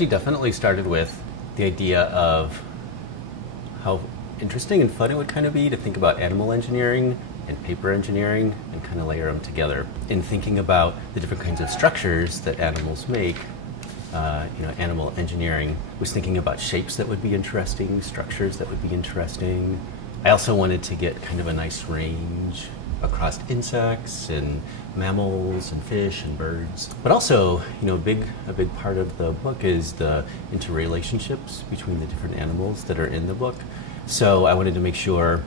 strategy definitely started with the idea of how interesting and fun it would kind of be to think about animal engineering and paper engineering and kind of layer them together. In thinking about the different kinds of structures that animals make, animal engineering was thinking about shapes that would be interesting, structures that would be interesting. I also wanted to get kind of a nice range across insects and mammals and fish and birds. But also, a big part of the book is the interrelationships between the different animals that are in the book. So I wanted to make sure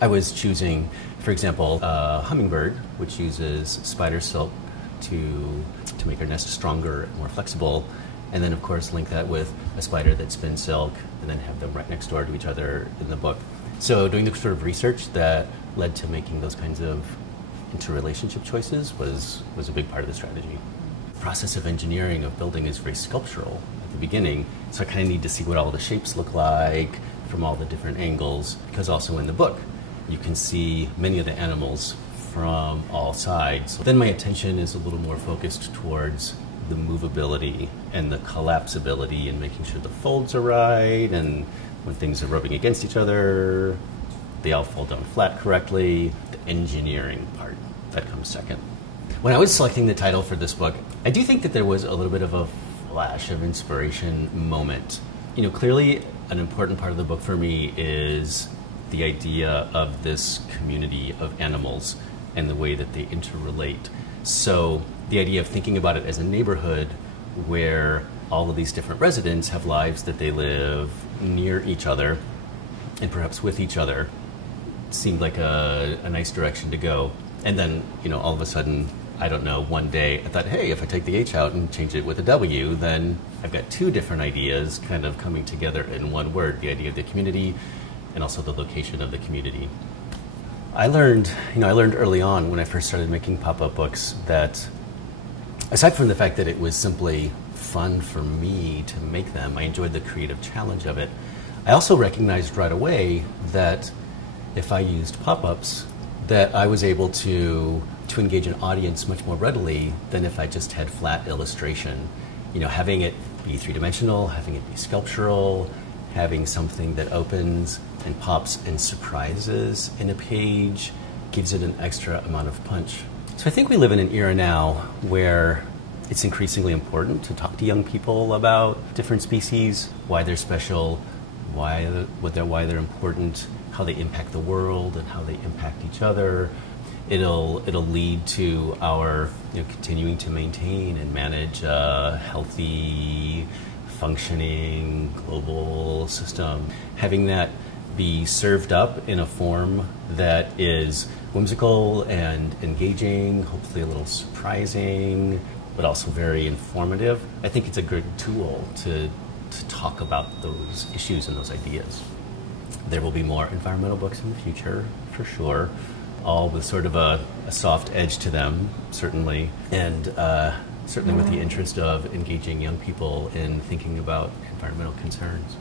I was choosing, for example, a hummingbird, which uses spider silk to make her nest stronger and more flexible, and then of course link that with a spider that spins silk, and then have them right next door to each other in the book. So doing the sort of research that led to making those kinds of interrelationship choices was a big part of the strategy. The process of engineering, of building, is very sculptural at the beginning, so I kind of need to see what all the shapes look like from all the different angles, because also in the book you can see many of the animals from all sides. Then my attention is a little more focused towards the movability and the collapsibility and making sure the folds are right, and when things are rubbing against each other, they all fall down flat correctly. The engineering part, that comes second. When I was selecting the title for this book, I do think that there was a little bit of a flash of inspiration moment. Clearly an important part of the book for me is the idea of this community of animals and the way that they interrelate. So the idea of thinking about it as a neighborhood where all of these different residents have lives that they live near each other and perhaps with each other seemed like a nice direction to go. And then, all of a sudden, I don't know, one day I thought, hey, if I take the H out and change it with a W, then I've got two different ideas kind of coming together in one word, the idea of the community and also the location of the community. I learned early on when I first started making pop-up books that aside from the fact that it was simply fun for me to make them, I enjoyed the creative challenge of it. I also recognized right away that if I used pop-ups, that I was able to engage an audience much more readily than if I just had flat illustration. Having it be three-dimensional, having it be sculptural, having something that opens and pops and surprises in a page gives it an extra amount of punch. So I think we live in an era now where it's increasingly important to talk to young people about different species, why they're special, why they're important, how they impact the world and how they impact each other. It'll lead to our continuing to maintain and manage a healthy, functioning global system. Having that be served up in a form that is whimsical and engaging, hopefully a little surprising, but also very informative. I think it's a good tool to talk about those issues and those ideas. There will be more environmental books in the future, for sure, all with sort of a soft edge to them, certainly, and certainly with the interest of engaging young people in thinking about environmental concerns.